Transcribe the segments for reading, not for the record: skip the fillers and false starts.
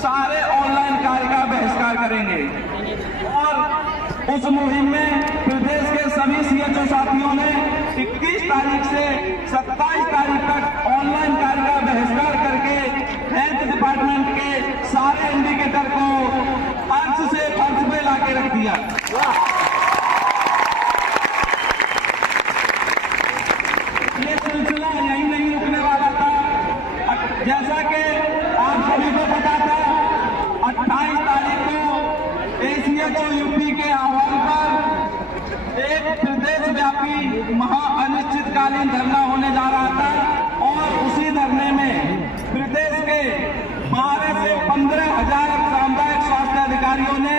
सारे ऑनलाइन कार्य का बहिष्कार करेंगे। और उस मुहिम में प्रदेश के सभी सीएचओ साथियों ने 21 तारीख से 27 तारीख तक ऑनलाइन कार्य का बहिष्कार करके हेल्थ डिपार्टमेंट के सारे इंडिकेटर को फर्श से फर्श पे लाके रख दिया। ये सिलसिला यही नहीं रुकने वाला था। जैसा कि आप सभी को पता था, 28 तारीख को एसीएचओ यूपी के आह्वान पर एक प्रदेश व्यापी महा अनिश्चितकालीन धरना होने जा रहा था और उसी धरने में प्रदेश के 12 से 15,000 सामुदायिक स्वास्थ्य अधिकारियों ने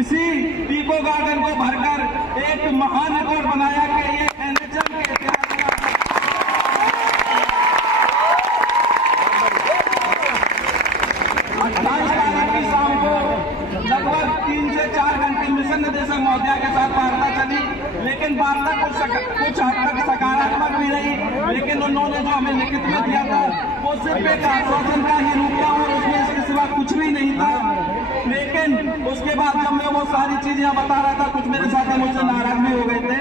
इसी टीको गार्डन को भरकर एक महान रिकॉर्ड बनाया कि ये एनएचएम के इतिहास में 28 तारीख की शाम को लगभग 3 से 4 घंटे मिशन निदेशक महोदया के साथ वार्ता चली, लेकिन वार्ता कुछ हद तक सकारात्मक भी रही। लेकिन उन्होंने जो हमें लिखित में दिया था वो सिर्फ एक आश्वासन का ही रूप था और उसमें इसके सिवा कुछ भी नहीं था। लेकिन उसके बाद जब मैं वो सारी चीजें बता रहा था, कुछ मेरे साथी मुझसे नाराज भी हो गए थे।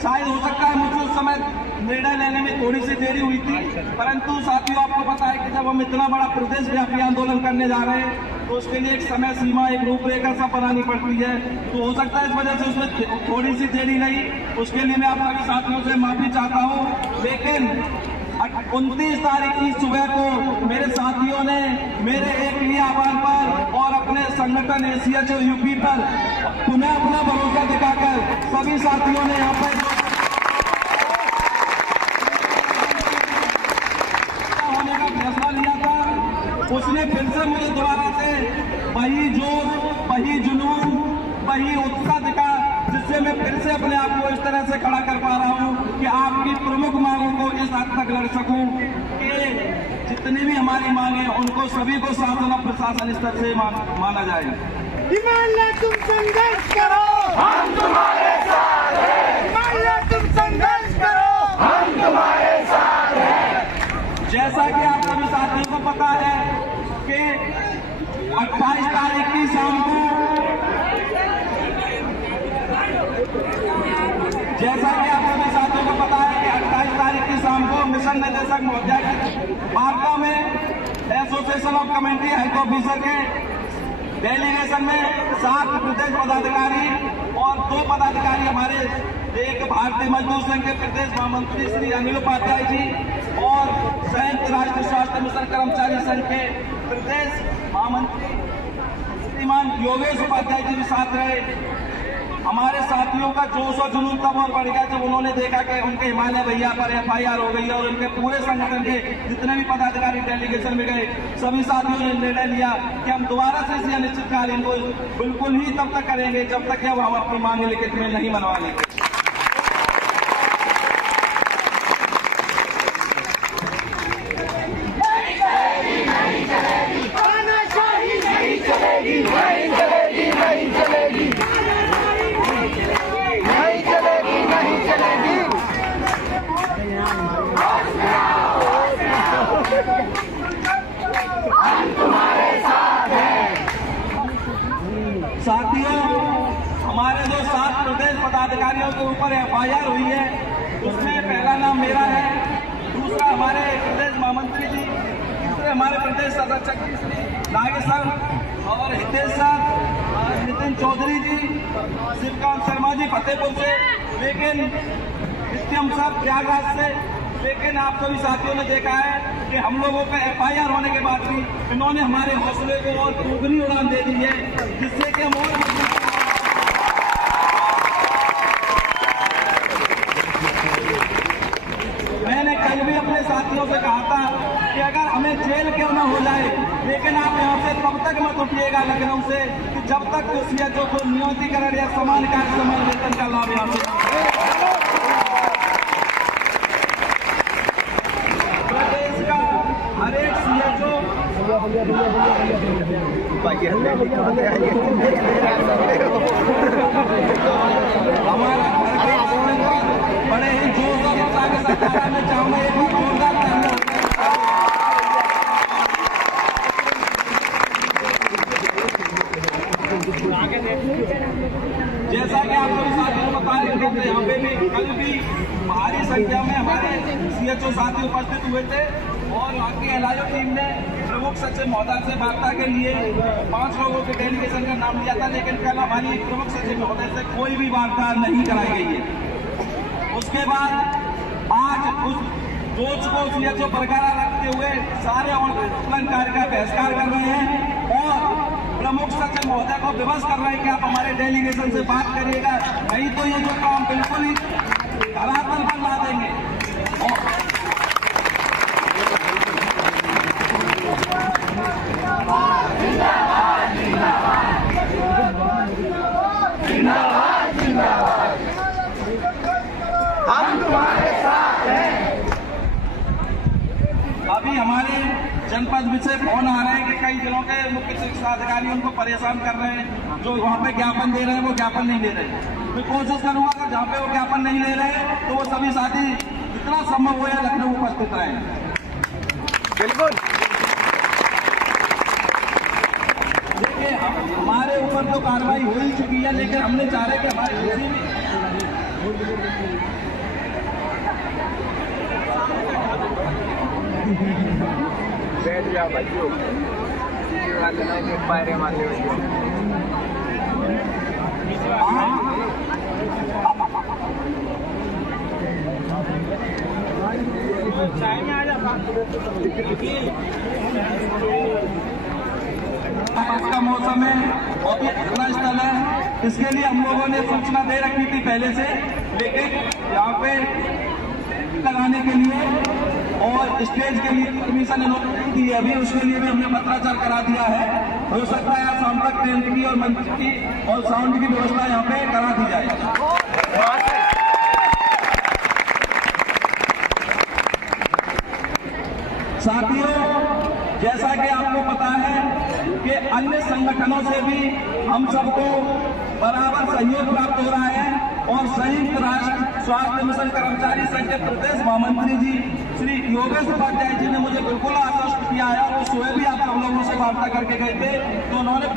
शायद हो सकता है मुझे उस समय निर्णय लेने में थोड़ी सी देरी हुई थी, परंतु साथियों आपको पता है कि जब हम इतना बड़ा प्रदेश व्यापी आंदोलन करने जा रहे हैं तो उसके लिए एक समय सीमा, एक रूपरेखा सब बनानी पड़ती है। तो हो सकता है इस वजह से उसमें थोड़ी सी देरी रही, उसके लिए मैं आप सभी साथियों से माफी चाहता हूँ। लेकिन 29 तारीख की सुबह को मेरे साथियों ने मेरे एक ही आह्वान पर और अपने संगठन एसीएचओ यूपी पर पुनः अपना भरोसा दिखाकर सभी साथियों ने यहाँ पर होने का फैसला लिया था। उसने फिर से मुझे दोबारा से वही जोश, वही जुनून, वही उत्साह दिखा जिससे मैं फिर से अपने आप को इस तरह से खड़ा कर पा रहा हूँ कि आपकी प्रमुख मांगों को इस हद तक लड़ सकूं कि जितनी भी हमारी मांगे उनको सभी को शासन और प्रशासन स्तर से माना जाए। तुम संघर्ष करो, हम तुम्हारे साथ हैं। तुम संघर्ष करो, हम तुम्हारे साथ हैं। जैसा कि आप सभी साथियों को पता है कि 28 तारीख की शाम को मिशन निदेशक महोदया की वार्ता में association of committee health officer के डेलीगेशन में 7 प्रदेश पदाधिकारी और 2 पदाधिकारी हमारे एक भारतीय मजदूर संघ के प्रदेश महामंत्री श्री अनिल उपाध्याय जी और संयुक्त राष्ट्र स्वास्थ्य मिशन कर्मचारी संघ के प्रदेश महामंत्री श्रीमान योगेश उपाध्याय जी भी साथ रहे। हमारे साथियों का जोश और जुनून तब और बढ़ गया जब उन्होंने देखा कि उनके हिमालय भैया पर FIR हो गई है और उनके पूरे संगठन के जितने भी पदाधिकारी डेलीगेशन में गए सभी साथियों ने निर्णय लिया कि हम दोबारा से इस अनिश्चितकालीन को बिल्कुल ही तब तक करेंगे जब तक हम अपनी मांग लिखित में नहीं मनवा लेंगे। साथियों, हमारे जो 7 प्रदेश पदाधिकारियों के ऊपर FIR हुई है उसमें पहला नाम मेरा है, दूसरा हमारे प्रदेश महामंत्री जी, तीसरे हमारे प्रदेश संरक्षक श्री नागेश्वर और हितेश सर, नितिन चौधरी जी, शिवकांत शर्मा जी फतेहपुर से, लेकिन नित्यम सर प्रयागराज से। लेकिन आप सभी साथियों ने देखा है कि हम लोगों का FIR होने के बाद भी इन्होंने हमारे हौसले को और दोगुनी उड़ान दे दी है, जिससे कि हम और मैंने कल भी अपने साथियों से कहा था कि अगर हमें जेल क्यों न हो जाए, लेकिन आप यहाँ से तब तक मत उठिएगा लखनऊ से कि जब तक सीएचओ को नियमितीकरण या समान कार्य समान वेतन का लाभ यहाँ से हर एक सीएचओ हमारा बड़े ही जोर और उत्साह के साथ मैं चाहूंगा एक बार जोरदार तालियां। जैसा कि आप लोग साथियों को बता रहे थे, यहाँ पे भी कल भी भारी संख्या में हमारे CHO साथी उपस्थित हुए थे और वहाँ की LIO टीम ने प्रमुख सचिव महोदय से वार्ता के लिए 5 लोगों के डेलीगेशन का नाम लिया था, लेकिन कल हमारी प्रमुख सचिव महोदय से कोई भी वार्ता नहीं कराई गई है। उसके बाद आज उस सोच को CHO बरकरार रखते हुए सारे ऑनलाइन कार्य का बहिष्कार कर रहे हैं और प्रमुख सचिव महोदय को विवश कर रहे हैं कि आप हमारे डेलीगेशन से बात करिएगा, नहीं तो ये जो काम बिल्कुल ही धरातल पर ला देंगे। हम तुम्हारे साथ हैं। अभी हमारे जनपद से फोन आ रहे हैं कि कई जिलों के मुख्य चिकित्सा अधिकारी उनको परेशान कर रहे हैं, जो वहाँ पे ज्ञापन दे रहे हैं वो ज्ञापन नहीं ले रहे। मैं कोशिश करूंगा कि जहाँ पे वो ज्ञापन नहीं ले रहे तो वो सभी साथी जितना संभव हो या लखनऊ उपस्थित रहे। बिल्कुल। देखिए हमारे ऊपर तो कार्रवाई हो ही चुकी है, लेकिन हमने चाह रहे कि हमारे किसी भी बैठ जाओ भाइयों, पैरे मारते का मौसम है और ये घटना स्थल है, इसके लिए हम लोगों ने सूचना दे रखी थी पहले से, लेकिन यहाँ पे लगाने के लिए और स्टेज के लिए परमिशन इन्होंने नहीं दी है। अभी उसके लिए भी हमने पत्राचार करा दिया है। हो सकता है यहाँ शाम तक टेंट की और मंच की और साउंड की व्यवस्था यहाँ पे करा दी जाए। साथियों, जैसा कि आपको पता है कि अन्य संगठनों से भी हम सबको बराबर सहयोग प्राप्त हो रहा है और संयुक्त राष्ट्र स्वास्थ्य मिशन कर्मचारी संघ के प्रदेश महामंत्री जी श्री योगेश उपाध्याय जी ने मुझे बिल्कुल आश्वस्त किया है और सुबह भी आप सब लोगों से वार्ता करके गए थे, तो उन्होंने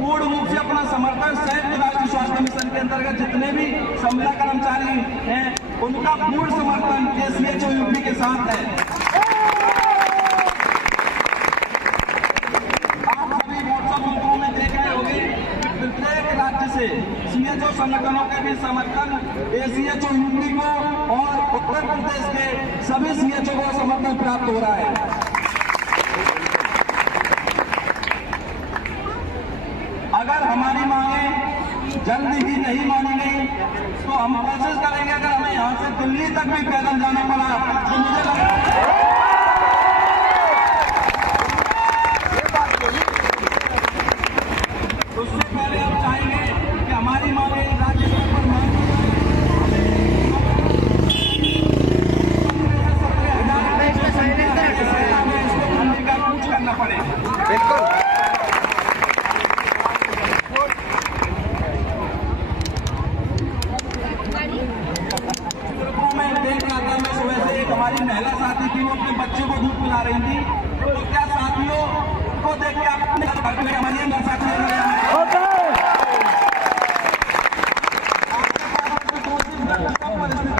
पूर्ण रूप से अपना समर्थन संयुक्त राष्ट्र स्वास्थ्य मिशन के अंतर्गत जितने भी संविदा कर्मचारी हैं उनका पूर्ण समर्थन CHO यूपी के साथ है। CHO संगठनों के भी समर्थन CHO यूपी को और उत्तर प्रदेश के सभी CHO को समर्थन प्राप्त हो रहा है। अगर हमारी मांगे जल्द ही नहीं मानी गई तो हम कोशिश करेंगे, अगर हमें यहाँ से दिल्ली तक भी पैदल जाना पड़ा तो मुझे लगता है उससे पहले हम चाहेंगे कि हमारी मांगे राज्य स्तर पर इसको मंडी का कूच करना पड़े। बिल्कुल। मैं देख रहा था, मैं सुबह से एक हमारी महिला साथी थी, वो अपने बच्चे को दूध पिला रही थी, तो क्या साथियों को देख के आपने हमारी साथी परिस्थिति